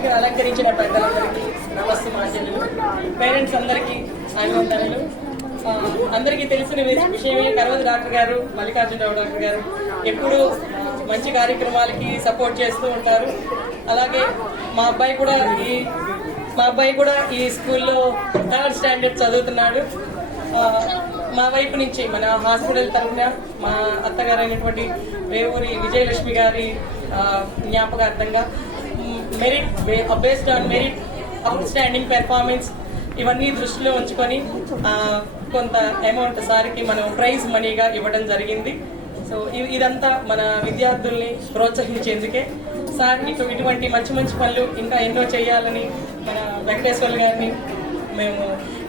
వేదిక అలంకరించిన పెద్దలందరికీ నమస్తే మాజనులు, పేరెంట్స్ అందరికీ అభివందనలు. అందరికీ తెలిసిన విషయమే కరవతి డాక్టర్ గారు, మల్లికార్జునరావు డాక్టర్ గారు ఎప్పుడు మంచి కార్యక్రమాలకి సపోర్ట్ చేస్తూ ఉంటారు. అలాగే మా అబ్బాయి కూడా ఈ స్కూల్లో 3rd స్టాండర్డ్ చదువుతున్నాడు. మా వైపు నుంచి మన హాస్పిటల్ తరఫున మా అత్తగారు అయినటువంటి వేవూరి విజయలక్ష్మి గారి జ్ఞాపకార్థంగా merit based on merit, outstanding performance ఇవన్నీ దృష్టిలో ఉంచుకొని కొంత అమౌంట్ సార్కి మనం ప్రైజ్ మనీగా ఇవ్వడం జరిగింది. సో ఇదంతా మన విద్యార్థుల్ని ప్రోత్సహించేందుకే. సార్ ఇటువంటి మంచి మంచి పనులు ఇంకా ఎన్నో చేయాలని మన వెంకటేశ్వర్ గారిని మేము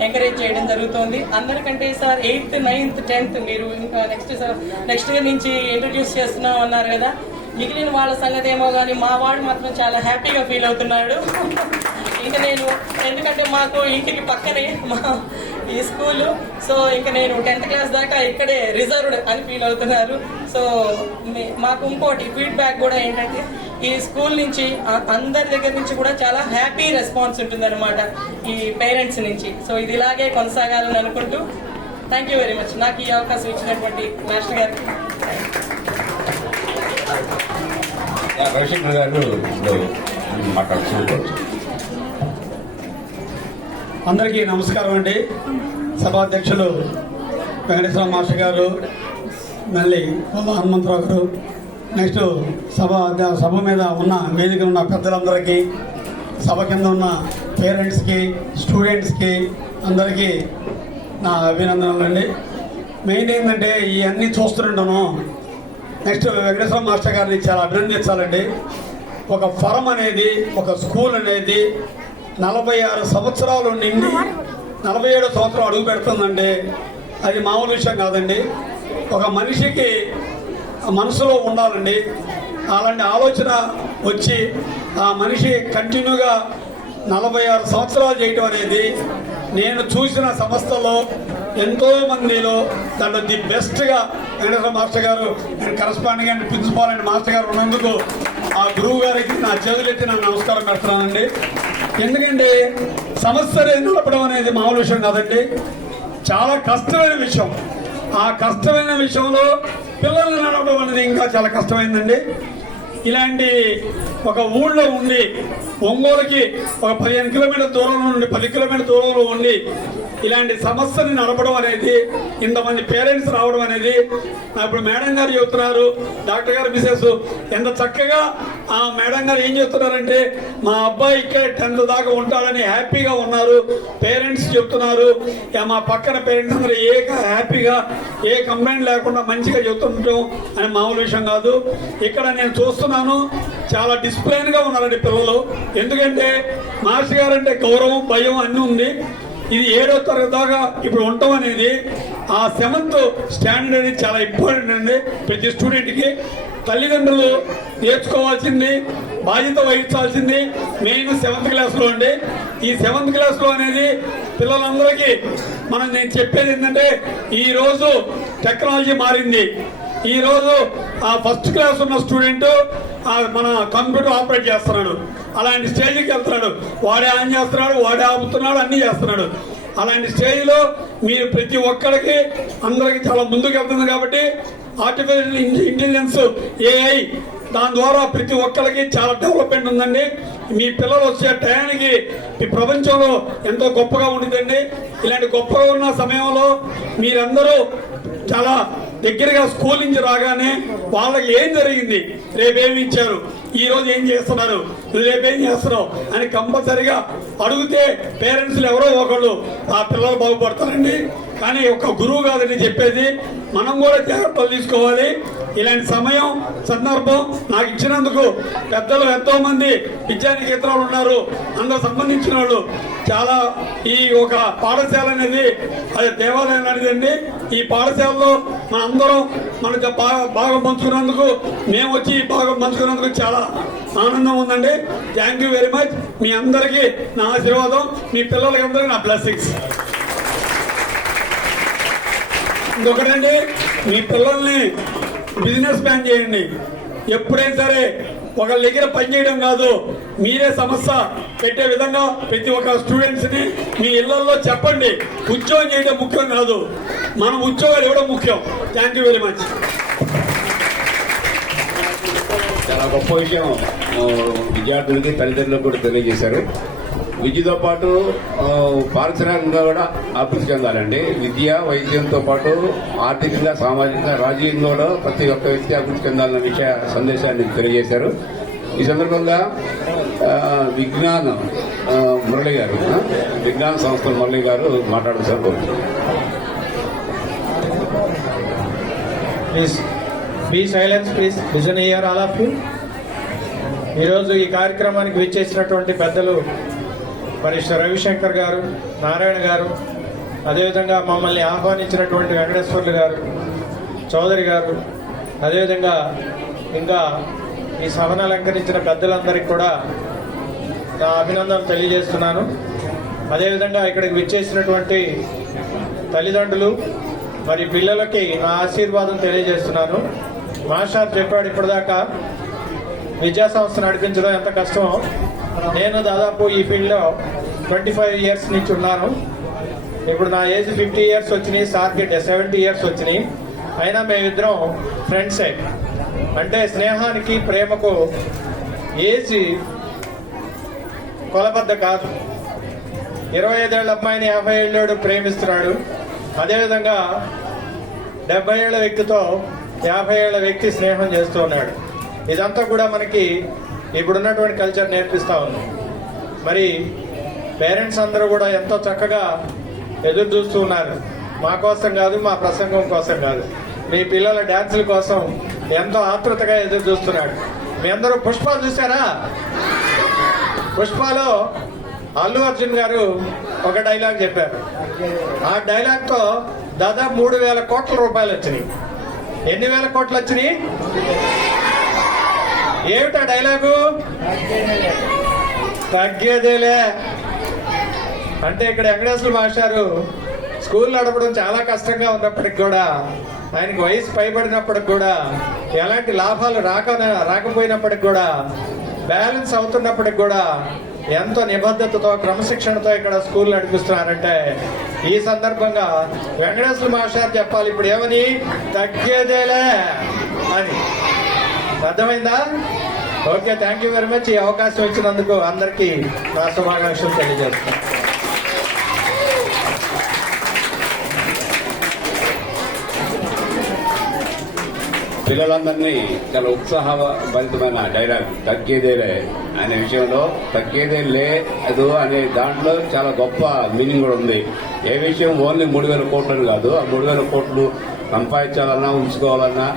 ఎంకరేజ్ చేయడం జరుగుతోంది. అందరికంటే సార్ 8th, 9th, 10th మీరు ఇంకా నెక్స్ట్ ఇయర్ నుంచి ఇంట్రడ్యూస్ చేస్తున్నాం అన్నారు కదా, మిగిలిన వాళ్ళ సంగతి ఏమో కానీ మా వాడు మాత్రం చాలా హ్యాపీగా ఫీల్ అవుతున్నాడు. ఇంకా నేను ఎందుకంటే మాకు ఇంటికి పక్కనే మా ఈ స్కూలు, సో ఇంకా నేను 10th క్లాస్ దాకా ఇక్కడే రిజర్వ్డ్ అని ఫీల్ అవుతున్నారు. సో మాకు ఇంకోటి ఫీడ్బ్యాక్ కూడా ఏంటంటే ఈ స్కూల్ నుంచి అందరి దగ్గర నుంచి కూడా చాలా హ్యాపీ రెస్పాన్స్ ఉంటుంది అనమాట ఈ పేరెంట్స్ నుంచి. సో ఇది ఇలాగే కొనసాగాలని అనుకుంటూ థ్యాంక్ యూ వెరీ మచ్ నాకు ఈ అవకాశం ఇచ్చినటువంటి మాస్టర్ గారికి. రవిశంకర్ గారు అందరికీ నమస్కారం అండి. సభాధ్యక్షులు వెంకటేశ్వర మాస్టర్ గారు, మళ్ళీ హనుమంతరావు గారు, నెక్స్ట్ సభ మీద ఉన్న వేదిక ఉన్న పెద్దలందరికీ, సభ కింద ఉన్న పేరెంట్స్కి, స్టూడెంట్స్కి అందరికీ నా అభినందనలు అండి. మెయిన్ ఏంటంటే ఇవన్నీ చూస్తుంటాను. నెక్స్ట్ వెంకటేశ్వర మాస్టర్ గారిని చాలా అభినందించాలండి. ఒక ఫరం అనేది, ఒక స్కూల్ అనేది 46 సంవత్సరాలు నిండి 47వ సంవత్సరం అడుగు పెడుతుందంటే అది మామూలు విషయం కాదండి. ఒక మనిషికి మనసులో ఉండాలండి, అలాంటి ఆలోచన వచ్చి ఆ మనిషి కంటిన్యూగా 46 సంవత్సరాలు చేయడం అనేది నేను చూసిన సంస్థలో ఎంతో మందిలో దాంట్లో ది బెస్ట్గా వెంకటేశ్వర మాస్టర్ గారు and corresponding and principal and master గారు ఉన్నందుకు ఆ గురువు గారికి నా చేతులెత్తి నా నమస్కారం పెడుతున్నానండి. ఎందుకంటే సంస్థని నడపడం అనేది మామూలు విషయం కాదండి, చాలా కష్టమైన విషయం. ఆ కష్టమైన విషయంలో పిల్లల్ని నడపడం అనేది ఇంకా చాలా కష్టమైందండి. ఇలాంటి ఒక ఊళ్ళో ఉండి ఒంగోలుకి ఒక 15 కిలోమీటర్ల దూరంలో ఉండి 10 కిలోమీటర్ల దూరంలో ఉండి ఇలాంటి సమస్యని నడపడం అనేది, ఇంతమంది పేరెంట్స్ రావడం అనేది, ఇప్పుడు మేడం గారు చెబుతున్నారు, డాక్టర్ గారు మిసెస్ ఎంత చక్కగా ఆ మేడం గారు ఏం చెప్తున్నారంటే మా అబ్బాయి ఇక్కడ 10th దాకా ఉంటాడని హ్యాపీగా ఉన్నారు. పేరెంట్స్ చెప్తున్నారు, మా పక్కన పేరెంట్స్ అందరూ హ్యాపీగా ఏ కంప్లైంట్ లేకుండా మంచిగా చెప్తుంటాం అని మామూలు విషయం కాదు. ఇక్కడ నేను చూస్తున్నాను చాలా డిసిప్లైన్గా ఉన్నారండి పిల్లలు. ఎందుకంటే మాస్టర్ గారు అంటే గౌరవం, భయం అన్నీ ఉంది. ఇది 7వ తరగతి దాకా ఇప్పుడు ఉండటం అనేది, ఆ 7th స్టాండర్డ్ అనేది చాలా ఇంపార్టెంట్ అండి ప్రతి స్టూడెంట్కి. తల్లిదండ్రులు నేర్చుకోవాల్సింది, బాధ్యత వహించాల్సింది మెయిన్ 7th క్లాస్లో అండి. ఈ 7th క్లాస్లో అనేది పిల్లలందరికీ నేను చెప్పేది ఏంటంటే, ఈరోజు టెక్నాలజీ మారింది. ఈరోజు ఆ 1st క్లాస్ ఉన్న స్టూడెంట్ మన కంప్యూటర్ ఆపరేట్ చేస్తున్నాడు, అలాంటి స్టేజ్కి వెళ్తున్నాడు. వాడే ఆన్ చేస్తున్నాడు, వాడే ఆపుతున్నాడు, అన్నీ చేస్తున్నాడు. అలాంటి స్టేజ్లో మీరు ప్రతి ఒక్కరికి అందరికి చాలా ముందుకు వెళ్తుంది. కాబట్టి ఆర్టిఫిషియల్ ఇంటెలిజెన్స్, ఏఐ, దాని ద్వారా ప్రతి ఒక్కరికి చాలా డెవలప్మెంట్ ఉందండి. మీ పిల్లలు వచ్చే టయానికి ఈ ప్రపంచంలో ఎంతో గొప్పగా ఉంటుందండి. ఇలాంటి గొప్పగా ఉన్న సమయంలో మీరందరూ చాలా దగ్గరగా స్కూల్ నుంచి రాగానే వాళ్ళకి ఏం జరిగింది, రేపేమి ఇచ్చారు, ఈ రోజు ఏం చేస్తున్నారు, రేపేం చేస్తున్నావు అని కంపల్సరిగా అడిగితే పేరెంట్స్లు ఎవరో ఒకళ్ళు ఆ పిల్లలు బాగుపడతారండి. కానీ ఒక గురువు కాదని చెప్పేది, మనం కూడా జాగ్రత్తలు తీసుకోవాలి. ఇలాంటి సమయం, సందర్భం నాకు ఇచ్చినందుకు పెద్దలు ఎంతో మంది విద్యానికేతనాలు ఉన్నారు, అందరూ సంబంధించిన వాళ్ళు. చాలా ఈ ఒక పాఠశాల అనేది అది దేవాలయం లాంటిదండి. ఈ పాఠశాలలో మనందరం బాగా పంచుకున్నందుకు, మేము వచ్చి బాగా పంచుకున్నందుకు చాలా ఆనందం ఉందండి. Thank you very much. మీ అందరికీ నా ఆశీర్వాదం, మీ పిల్లలకి అందరికీ నా బ్లెస్సింగ్స్. ఇంకొకటండి, మీ పిల్లల్ని బిజినెస్ మ్యాన్ చేయండి. ఎప్పుడైనా సరే ఒకళ్ళ దగ్గర పనిచేయడం కాదు, మీరే సమస్య పెట్టే విధంగా ప్రతి ఒక్క స్టూడెంట్స్ ని మీ ఇళ్లలో చెప్పండి. ఉద్యోగం చేయడం ముఖ్యం కాదు, మనం ఉద్యోగాలు ఇవ్వడం ముఖ్యం. Thank you very much. చాలా గొప్ప విషయం విద్యార్థులకి తల్లిదండ్రులకు కూడా తెలియజేశారు. విద్యతో పాటు పారిశ్రామికంగా కూడా అభివృద్ధి చెందాలండి. విద్య వైద్యంతో పాటు ఆర్థికంగా, సామాజికంగా, రాజకీయంగా కూడా ప్రతి ఒక్క వ్యక్తి అభివృద్ధి చెందాలన్న విషయ సందేశాన్ని తెలియజేశారు. ఈ సందర్భంగా విజ్ఞాన మురళి గారు, విజ్ఞాన సంస్థల మురళి గారు మాట్లాడారు sir. Please be silence, please listen here all of you. ఈరోజు ఈ కార్యక్రమానికి విచ్చేసినటువంటి పెద్దలు మరి రవిశంకర్ గారు, నారాయణ గారు, అదేవిధంగా మమ్మల్ని ఆహ్వానించినటువంటి వెంకటేశ్వర్లు గారు, చౌదరి గారు, అదేవిధంగా ఇంకా ఈ సభను అలంకరించిన పెద్దలందరికీ కూడా నా అభినందనలు తెలియజేస్తున్నాను. అదేవిధంగా ఇక్కడికి విచ్చేసినటువంటి తల్లిదండ్రులు మరి పిల్లలకి నా ఆశీర్వాదం తెలియజేస్తున్నాను. మాస్టర్ చెప్పాడు ఇప్పటిదాకా విద్యా సంస్థ నడిపించడం ఎంత కష్టమో. నేను దాదాపు ఈ ఫీల్డ్లో 25 ఇయర్స్ నుంచి ఉన్నాను. ఇప్పుడు నా ఏజ్ 50 ఇయర్స్ వచ్చినాయి, సార్కి 70 ఇయర్స్ వచ్చినాయి. అయినా మేమిద్దరం ఫ్రెండ్సే. అంటే స్నేహానికి, ప్రేమకు ఏజ్ కొలబద్ద కాదు. 25 ఏళ్ల అమ్మాయిని 50 ఏళ్ళోడు ప్రేమిస్తున్నాడు. అదేవిధంగా 70 ఏళ్ల వ్యక్తితో 50 ఏళ్ల వ్యక్తి స్నేహం చేస్తూ ఉన్నాడు. ఇదంతా కూడా మనకి ఇప్పుడున్నటువంటి కల్చర్ నేర్పిస్తా ఉంది. మరి పేరెంట్స్ అందరూ కూడా ఎంతో చక్కగా ఎదురు చూస్తూ ఉన్నారు. మా కోసం కాదు, మా ప్రసంగం కోసం కాదు, మీ పిల్లల డ్యాన్సుల కోసం ఎంతో ఆతృతగా ఎదురు చూస్తున్నాడు. మీ అందరూ పుష్ప చూసారా? పుష్పలో అల్లు అర్జున్ గారు ఒక డైలాగ్ చెప్పారు. ఆ డైలాగ్తో దాదాపు 3,000 కోట్ల రూపాయలు వచ్చినాయి. ఎన్ని వేల కోట్లు వచ్చినాయి? ఏమిటా డైలాగు? తగ్గేదేలే. అంటే ఇక్కడ వెంకటేశ్వర మాస్టారు స్కూల్ నడపడం చాలా కష్టంగా ఉన్నప్పటికి కూడా, ఆయనకి వయసు పైబడినప్పటికి కూడా, ఎలాంటి లాభాలు రాకపోయినప్పటికి కూడా, బ్యాలెన్స్ అవుతున్నప్పటికి కూడా ఎంతో నిబద్ధతతో, క్రమశిక్షణతో ఇక్కడ స్కూల్ నడిపిస్తున్నారంటే ఈ సందర్భంగా వెంకటేశ్వర మాస్టర్ చెప్పాలి ఇప్పుడు ఏమని? తగ్గేదేలే అని. అర్థమైందా? Okay, thank you very much. ఈ అవకాశం ఇచ్చినందుకు అందరికీ నా శుభాకాంక్షలు తెలియజేస్తాను. పిల్లలందరినీ చాలా ఉత్సాహభరితమైన డైలాగ్ తగ్గేదేలే అనే విషయంలో, తగ్గేదే లేదు అనే దాంట్లో చాలా గొప్ప మీనింగ్ కూడా ఉంది. ఏ విషయం ఓన్లీ 3,000 కోట్లు కాదు, ఆ 3,000 కోట్లు సంపాదించాలన్నా, ఉంచుకోవాలన్నా,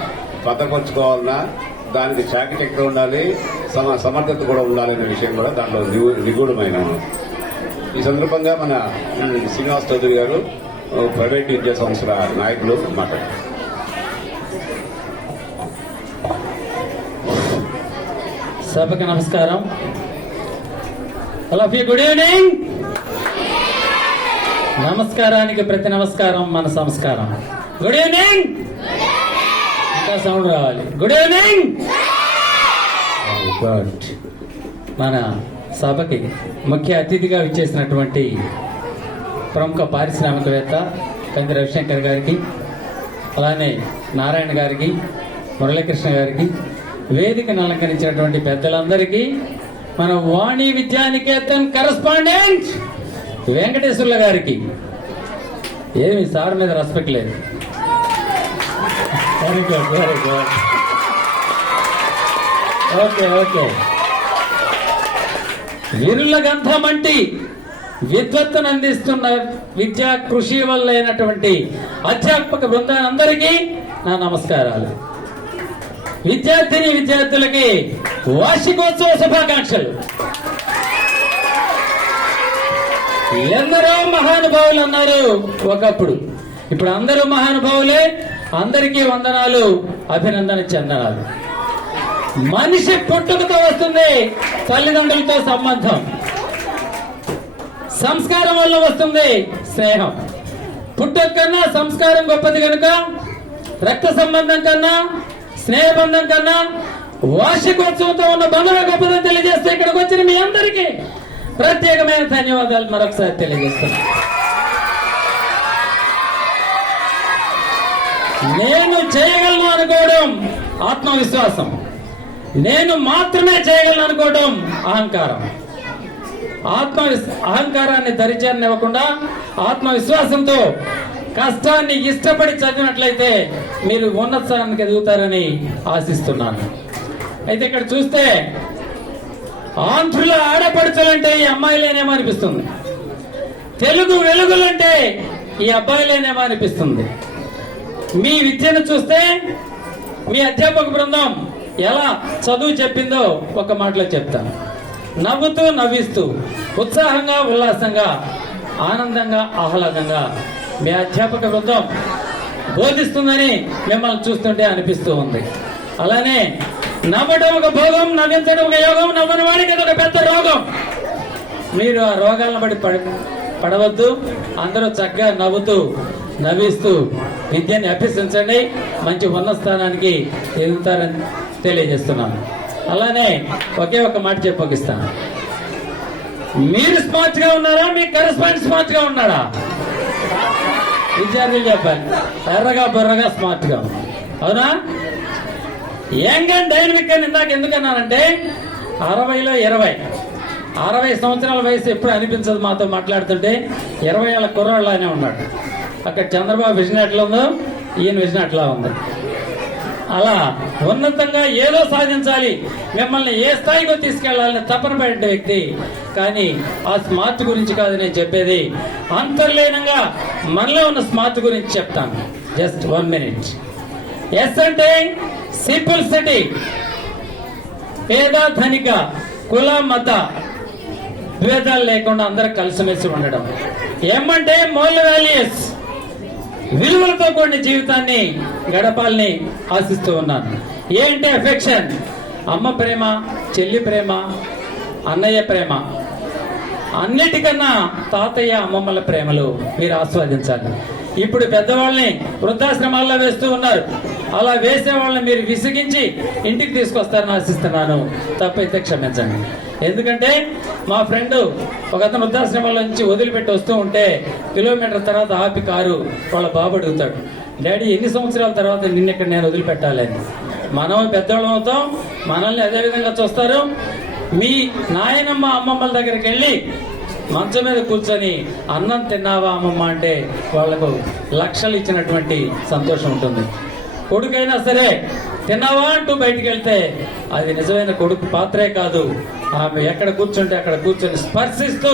భద్రపరచుకోవాలన్నా దానికి చాకచక్యం ఉండాలి, సమర్థత కూడా ఉండాలనే విషయం కూడా దాంట్లో నిగూఢమైన. ఈ సందర్భంగా మన శ్రీనివాస్ చౌదరి గారు ప్రైవేట్ విద్యా సంస్థల నాయకులు మాట్లాడారు. సభకు నమస్కారం. Hello, good evening. నమస్కారానికి ప్రతి నమస్కారం మన సంస్కారం. Good evening. ఇంకా సౌండ్ రావాలి. Good evening. గుడ్. మన సభకి ముఖ్య అతిథిగా విచ్చేసినటువంటి ప్రముఖ పారిశ్రామికవేత్త కంది రవిశంకర్ గారికి, అలానే నారాయణ గారికి, మురళీకృష్ణ గారికి, వేదికను అలంకరించినటువంటి పెద్దలందరికీ, మన వాణి విద్యానికేతన్ కరెస్పాండెంట్ వెంకటేశ్వర్ల గారికి, ఏమి సార్ మీద రెస్పెక్ట్ లేదు. Okay okay. వీరుల గంధమంటి విద్వత్తును అందిస్తున్న విద్యా కృషి వల్ల అయినటువంటి అధ్యాపక బృందాలందరికీ నా నమస్కారాలు. విద్యార్థులకి వార్షికోత్సవ శుభాకాంక్షలు. ఎందరో మహానుభావులు అన్నారు ఒకప్పుడు, ఇప్పుడు అందరూ మహానుభావులే. అందరికీ వందనాలు, అభినందన చందనాలు. మనిషి పుట్టుకతో వస్తుంది తల్లిదండ్రులతో సంబంధం, సంస్కారం వల్ల వస్తుంది స్నేహం. పుట్టుక కన్నా సంస్కారం గొప్పది కనుక రక్త సంబంధం కన్నా, స్నేహబంధం కన్నా వార్షికోత్సవంతో ఉన్న బంధువుల గొప్పదని తెలియజేస్తే ఇక్కడికి వచ్చిన మీ అందరికీ ప్రత్యేకమైన ధన్యవాదాలు మరొకసారి తెలియజేస్తున్నాను. నేను చేయగలను అనుకోవడం ఆత్మవిశ్వాసం, నేను మాత్రమే చేయగలను అనుకోవడం అహంకారం. అహంకారాన్ని దరిచేరనివ్వకుండా ఆత్మవిశ్వాసంతో కష్టాన్ని ఇష్టపడి చదివినట్లయితే మీరు ఉన్నత స్థానానికి ఎదుగుతారని ఆశిస్తున్నాను. అయితే ఇక్కడ చూస్తే ఆంధ్రుల ఆడపడుచులంటే ఈ అమ్మాయిలేనేమో అనిపిస్తుంది, తెలుగు వెలుగులంటే ఈ అబ్బాయిలేనేమో అనిపిస్తుంది. మీ విద్యను చూస్తే మీ అధ్యాపక బృందం ఎలా చదువు చెప్పిందో ఒక మాటలో చెప్తాను. నవ్వుతూ నవ్విస్తూ ఉత్సాహంగా ఉల్లాసంగా ఆనందంగా ఆహ్లాదంగా మీ అధ్యాపక బృందం బోధిస్తుందని మిమ్మల్ని చూస్తుంటే అనిపిస్తూ ఉంది. అలానే నవ్వడం ఒక భోగం, నవ్వించడం ఒక యోగం, నవ్వని వాడికి అది ఒక పెద్ద రోగం. మీరు ఆ రోగాలను బట్టి పడవద్దు. అందరూ చక్కగా నవ్వుతూ నవ్విస్తూ విద్యని అభ్యసించండి, మంచి ఉన్నత స్థానానికి ఎదుగుతారని తెలియజేస్తున్నాను. అలానే ఒకే ఒక మాట చెప్పగిస్తాను. మీరు స్మార్ట్ గా ఉన్నారా, మీ కరెస్పాండెంట్ స్మార్ట్ గా ఉన్నాడా? విద్యార్థులు చెప్పాలి. ఎర్రగా బుర్రగా స్మార్ట్ గా ఉన్నారు, అవునా? యంగ్ అండ్ డైనమిక్ అని ఇందాక ఎందుకన్నానంటే 60లో 60 సంవత్సరాల వయసు ఎప్పుడు అనిపించదు. మాతో మాట్లాడుతుంటే 20 ఏళ్ల కుర్రాళ్ళనే ఉన్నాడు. అక్కడ చంద్రబాబు విజన్ ఎట్లా ఉందో ఈయన విజన్ అట్లా ఉంది. అలా ఉన్నతంగా ఏదో సాధించాలి, మిమ్మల్ని ఏ స్థాయికో తీసుకెళ్లాలని తపన పడే వ్యక్తి. కానీ ఆ స్మార్ట్ గురించి కాదు నేను చెప్పేది, అంతర్లీనంగా మనలో ఉన్న స్మార్ట్ గురించి చెప్తాను. Just 1 minute. ఎస్ అంటే సింపుల్ సిటీ, పేద ధనిక కుల మత భేదాలు లేకుండా అందరూ కలిసిమెలిసి ఉండడం. ఏమంటే మోరల్ వాల్యూస్, విలువలతో కూడిన జీవితాన్ని గడపాలని ఆశిస్తూ ఉన్నాను. ఏంటి అఫెక్షన్? అమ్మ ప్రేమ, చెల్లి ప్రేమ, అన్నయ్య ప్రేమ, అన్నిటికన్నా తాతయ్య అమ్మమ్మల ప్రేమలు మీరు ఆస్వాదించాలి. ఇప్పుడు పెద్దవాళ్ళని వృద్ధాశ్రమాల్లో వేస్తూ ఉన్నారు. అలా వేసే వాళ్ళని మీరు విసిగించి ఇంటికి తీసుకొస్తారని ఆశిస్తున్నాను. తప్పైతే క్షమించండి. ఎందుకంటే మా ఫ్రెండ్ ఒక అతను వృద్ధాశ్రమాల నుంచి వదిలిపెట్టి వస్తూ ఉంటే కిలోమీటర్ తర్వాత ఆపి కారు వాళ్ళ బాబు అడుగుతాడు, డాడీ ఎన్ని సంవత్సరాల తర్వాత నిన్నెక్కడ నేను వదిలిపెట్టాలని. మనం పెద్దవాళ్ళం అవుతాం, మనల్ని అదే విధంగా చూస్తారు. మీ నాయనమ్మ అమ్మమ్మల దగ్గరికి వెళ్ళి మంచం మీద కూర్చొని అన్నం తిన్నావా అమ్మమ్మ అంటే వాళ్లకు లక్షలు ఇచ్చినటువంటి సంతోషం ఉంటుంది. కొడుకైనా సరే తిన్నావా అంటూ బయటికి వెళ్తే అది నిజమైన కొడుకు పాత్రే కాదు, ఆమె ఎక్కడ కూర్చుంటే అక్కడ కూర్చొని స్పర్శిస్తూ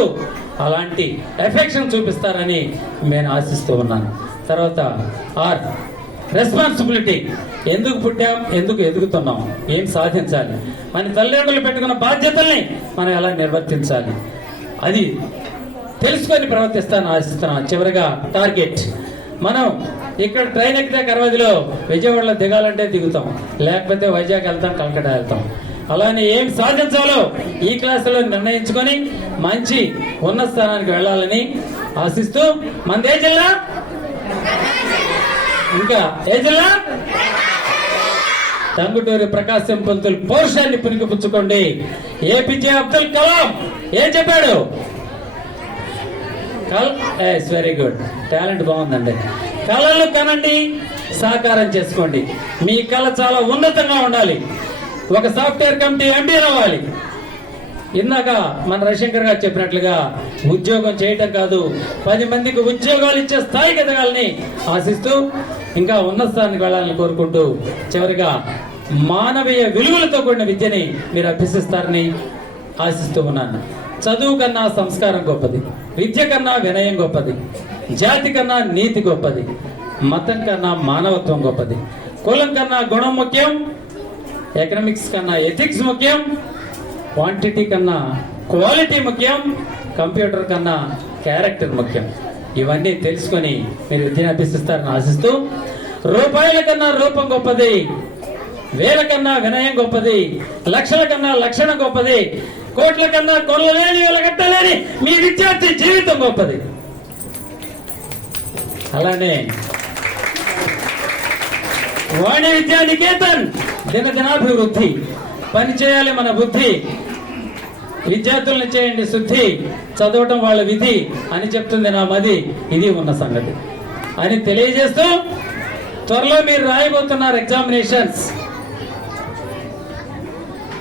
అలాంటి ఎఫెక్షన్ చూపిస్తారని నేను ఆశిస్తూ ఉన్నాను. తర్వాత ఆర్ రెస్పాన్సిబిలిటీ. ఎందుకు పుట్టాం, ఎందుకు ఎదుగుతున్నాం, ఏం సాధించాలి, మన తల్లిదండ్రులు పెట్టుకున్న బాధ్యతల్ని మనం ఎలా నిర్వర్తించాలి, అది తెలుసుకొని ప్రవర్తిస్తాను ఆశిస్తున్నాను. చివరిగా టార్గెట్. మనం ఇక్కడ ట్రైన్ ఎక్కితే కరవదిలో విజయవాడలో దిగాలంటే దిగుతాం, లేకపోతే వైజాగ్ వెళ్తాం, కలకటా వెళ్తాం. అలానే ఏం సాధించాలో ఈ క్లాసులో నిర్ణయించుకొని మంచి ఉన్నత స్థానానికి వెళ్ళాలని ఆశిస్తూ, మనది ఏ జిల్లా? ఇంకా ఏ జిల్లా? టంగుటూరి ప్రకాశం పంతులు పౌరుషాన్ని పుణికిపుచ్చుకోండి. ఏపీజే అబ్దుల్ కలాం ఏం చెప్పాడు? వెరీ గుడ్, టాలెంట్ బాగుందండి. కళలు కనండి, సాకారం చేసుకోండి. మీ కళ చాలా ఉన్నతంగా ఉండాలి. ఒక సాఫ్ట్వేర్ కంపెనీ ఎండీ రావాలి. ఇందాక మన రవిశంకర్ గారు చెప్పినట్లుగా ఉద్యోగం చేయటం కాదు, 10 మందికి ఉద్యోగాలు ఇచ్చే స్థాయికి ఎదగాలని ఆశిస్తూ ఇంకా ఉన్నత స్థానానికి వెళ్ళాలని కోరుకుంటూ చివరిగా మానవీయ విలువలతో కూడిన విద్యని మీరు అభ్యసిస్తారని ఆశిస్తూ ఉన్నాను. చదువు కన్నా సంస్కారం గొప్పది, విద్య కన్నా వినయం గొప్పది, జాతి కన్నా నీతి గొప్పది, మతం కన్నా మానవత్వం గొప్పది, కులం కన్నా గుణం ముఖ్యం, ఎకనామిక్స్ కన్నా ఎథిక్స్ ముఖ్యం, క్వాంటిటీ కన్నా క్వాలిటీ ముఖ్యం, కంప్యూటర్ కన్నా క్యారెక్టర్ ముఖ్యం. ఇవన్నీ తెలుసుకొని మీరు విద్యను అభ్యసిస్తారని ఆశిస్తూ, రూపాయల కన్నా రూపం గొప్పది, వేల కన్నా వినయం గొప్పది, లక్షల కన్నా లక్షణం గొప్పది, కోట్ల కన్నా కొనలేని వెలగట్టలేని మీ విద్యార్థి జీవితం గొప్పది. అలానే వాణి విద్యా నికేతన్ దినదినాభివృద్ధి. పని చేయాలి మన బుద్ధి, విద్యార్థులను చేయండి శుద్ధి, చదవటం వాళ్ళ విధి అని చెప్తుంది నా మది. ఇది ఉన్న సంగతి అని తెలియజేస్తూ, త్వరలో మీరు రాయబోతున్నారు ఎగ్జామినేషన్స్.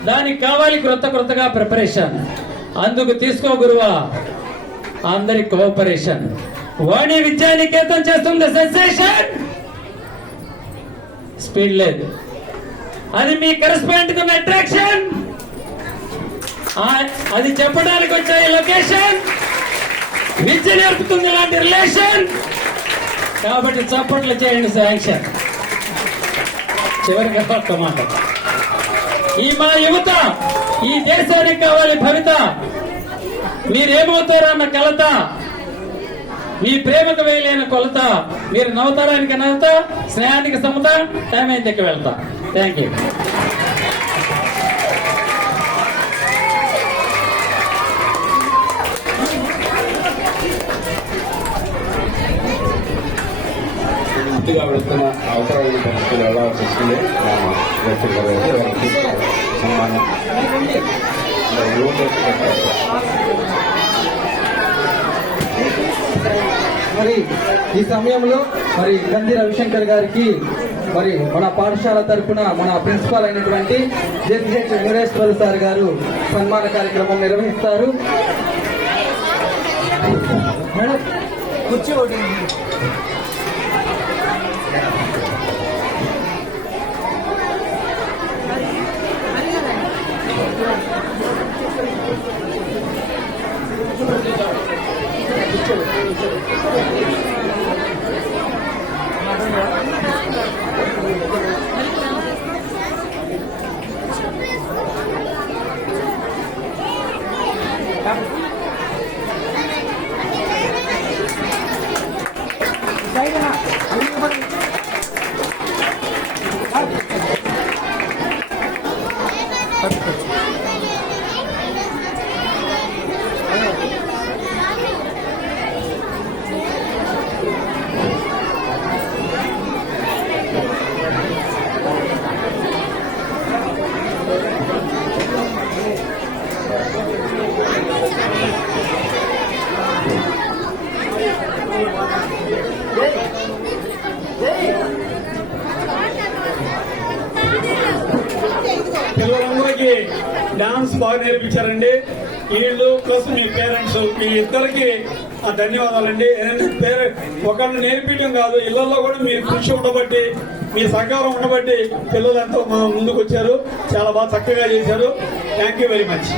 దానికి కావాలి కొత్తగా ప్రిపరేషన్. అందుకు తీసుకో గురువా అందరి కోఆపరేషన్. వాణి విద్యానికేతం చేస్తుంది సెన్సేషన్. స్పీడ్ లేదు, అది మీ కరెస్పాండెంట్ ఉన్న అట్రాక్షన్. అది చెప్పడానికి వచ్చాయి లొకేషన్. విద్య నేర్పుతుంది ఇలాంటి రిలేషన్. కాబట్టి చప్పట్లు చేయండి శాంక్షన్. చివరిగా ఒక్క మాట, ఈ మా యువత ఈ దేశానికి కావాలి భవిత. మీరేమవుతారో అన్న కలత, మీ ప్రేమకు వేయలేని కొలత. మీరు నవ్వుతారానికి నవ్వుత, స్నేహానికి సమత. టైం అయితే వెళ్తా. Thank you. పూర్తిగా వెళుతున్న అవసరమైన పరిస్థితులు ఎలా వస్తుంది సన్మానం మరి ఈ సమయంలో మరి గంధి రవిశంకర్ గారికి మరి మన పాఠశాల తరఫున మన ప్రిన్సిపాల్ అయినటువంటి జెసిహెచ్ వీరేశ్వర సార్ గారు సన్మాన కార్యక్రమం నిర్వహిస్తారు. మేడం కూర్చోండి. పిల్లలందరికీ డాన్స్ బాగా నేర్పించారండి. వీళ్ళు ప్లస్ మీ పేరెంట్స్ వీళ్ళిద్దరికి ధన్యవాదాలండి. ఒకరిని నేర్పించడం కాదు, ఇళ్లలో కూడా మీరు కృషి ఉండబట్టి, మీ సహకారం ఉండబట్టి పిల్లలు ఎంతో ముందుకు వచ్చారు. చాలా బాగా చక్కగా చేశారు. Thank you very much.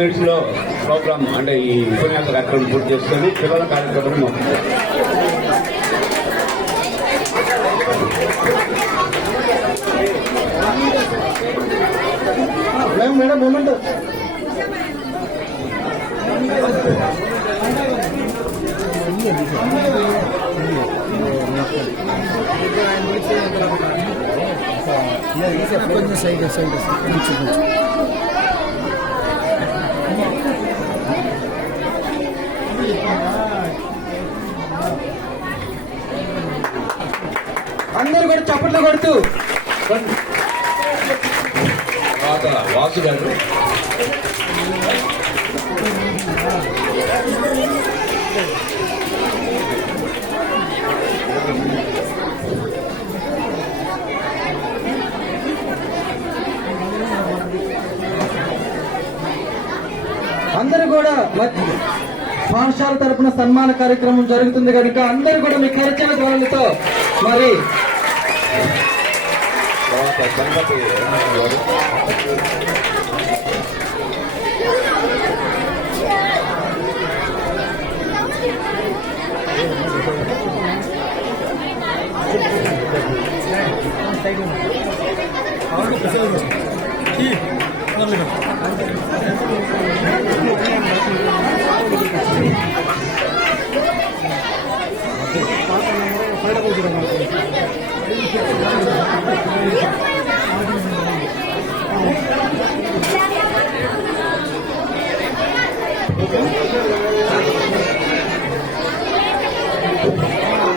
Minutes లో ప్రోగ్రామ్ అంటే ఈ ఉపన్యాస కార్యక్రమం పూర్తి చేసుకొని పిల్లల కార్యక్రమం మేడం మూమెంట్ కొంచెం సైడ్ అందరూ కూడా చప్పట్లు కొడుతూ వాసు గారు అందరూ కూడా పాఠశాల తరపున సన్మాన కార్యక్రమం జరుగుతుంది కనుక అందరూ కూడా మీ కరచన ధ్వనులతో మరి తర్వాత డాక్టర్ సంగతి గారు.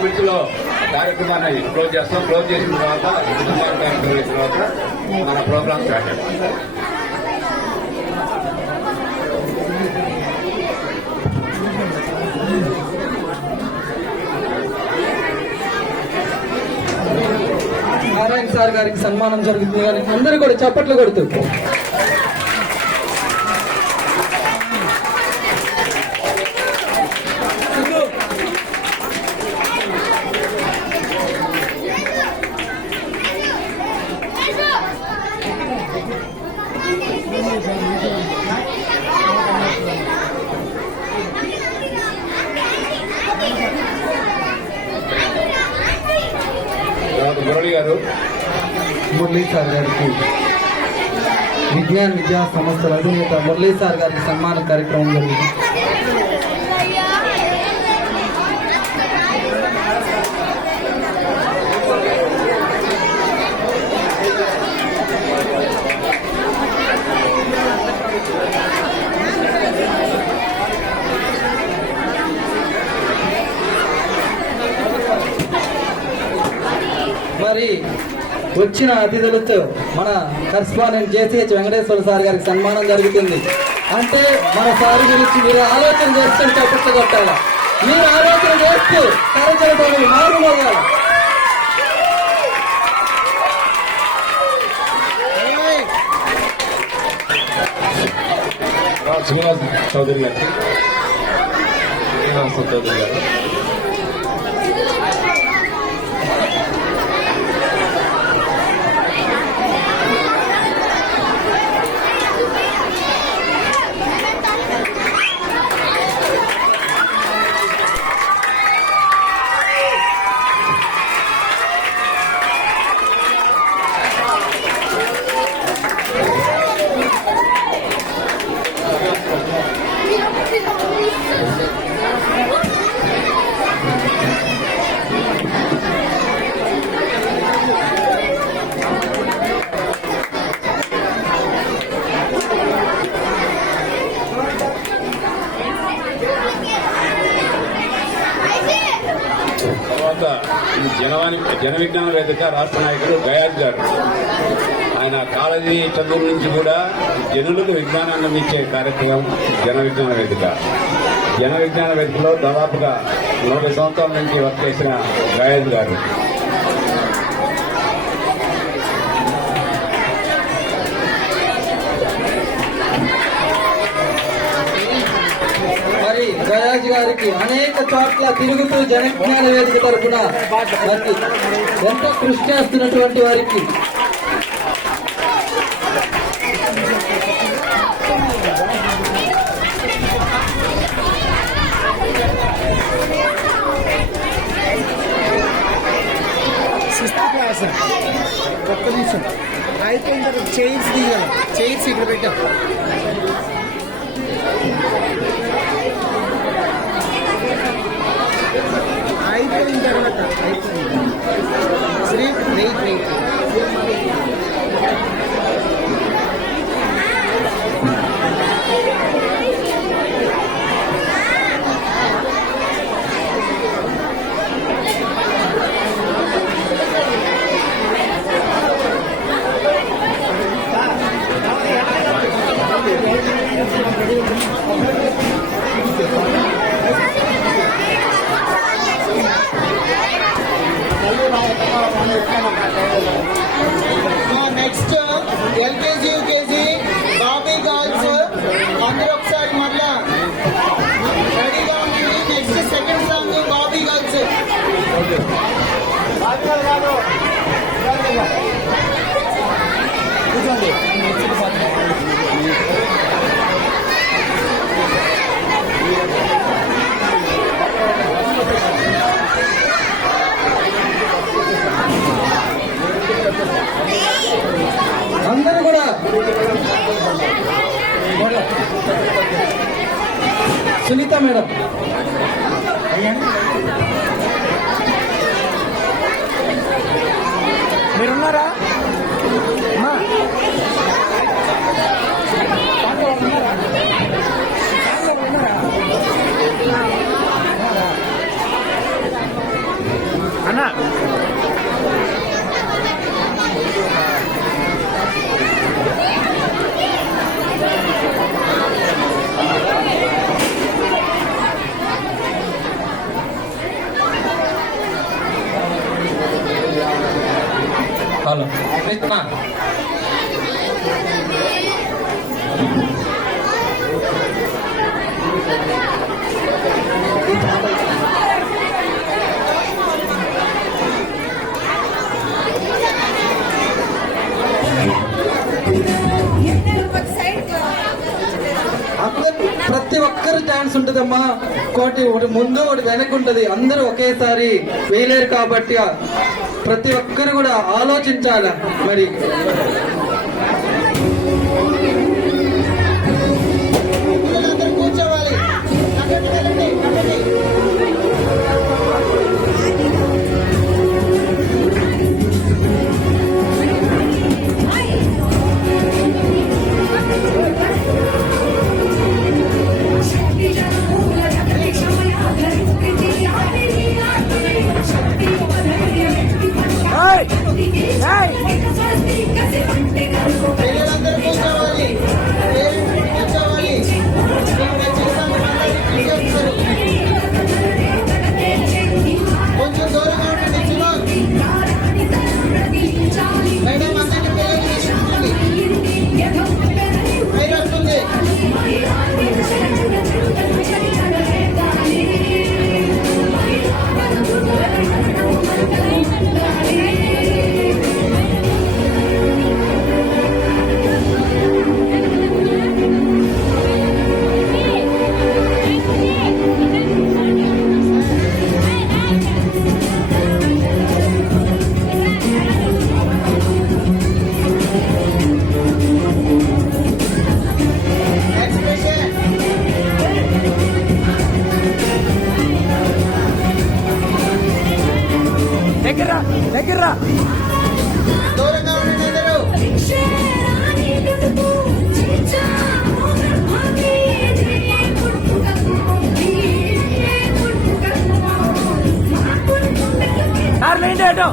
మినిట్లో కార్యక్రమాన్ని క్లోజ్ చేస్తాం. క్లోజ్ చేసిన తర్వాత కార్యక్రమం అయిన తర్వాత మన ప్రోగ్రామ్ స్టార్ట్ చేస్తాం. నారాయణ సార్ గారికి సన్మానం జరుగుతుంది కానీ అందరూ కూడా చప్పట్లు కొడుతూ మురళి గారు, మురళీ సార్ గారికి విజ్ఞాన్ విద్యా సంస్థల అధినేత మురళీ సార్ గారికి సన్మాన కార్యక్రమం జరిగింది. మరి వచ్చిన అతిథులతో మన కరస్పాండెంట్ జేసీహెచ్ వెంకటేశ్వర సార్ గారికి సన్మానం జరుగుతుంది. అంటే మన సార్ గురించి మీరు ఆలోచన చేస్తే చప్పట్లు కొట్టాలా, మీరు ఆలోచన చేస్తూ కరచలటం మారుమోగాల. శ్రీనివాస్ చౌదరి గారు, శ్రీనివాస చౌదరి గారు, జన విజ్ఞాన వేదిక రాష్ట్ర నాయకులు గయాజ్ గారు. ఆయన కాలేజీ చదువు నుంచి కూడా జనులకు విజ్ఞానాన్ని అందించే కార్యక్రమం జన విజ్ఞాన వేదిక. జన విజ్ఞాన వేదికలో దాదాపుగా 40 సంవత్సరాల నుంచి వర్క్ చేసిన గయాజ్ గారు. మరి గయాజ్ గారికి అనేక చోట్ల తిరుగుతూ జనజ్ఞాన వేదిక తరఫున మరి ఎంతో కృషి చేస్తున్నటువంటి వారికి ఒక్క నిమిషం అయిపోయిన తర్వాత చైర్స్ దిగాలి. చైర్స్ ఇక్కడ పెట్టాం. అయిపోయిన తర్వాత Sri wait next LKG UKG బాబీ గర్ల్స్ అందరూ ఒకసారి మళ్ళా రెడీగా ఉండండి. నెక్స్ట్ సెకండ్ సాంగ్ బాబీ గర్ల్స్. సునీత మేడం. మీరున్నారా అమ్మా? అన్నా హలో కృష్ణ ప్రతి ఒక్కరు ఛాన్స్ ఉంటుందమ్మా. ఒకటి ముందు ఒకటి వెనక్కి ఉంటది. అందరూ ఒకేసారి వేయలేరు కాబట్టి ప్రతి ఒక్కరు కూడా ఆలోచించాల. మరి కూర్చోవాలి. పిల్లలందరూ కూర్చోవాలి. కూర్చోవాలి. కొంచెం దూరంగా ఉండండి. మేడం అందరినీ పిల్లలు తీసుకుంటుంది. పైన వస్తుంది. దగ్గర దూరంగా ఉండండి అందరూ. ఏంటో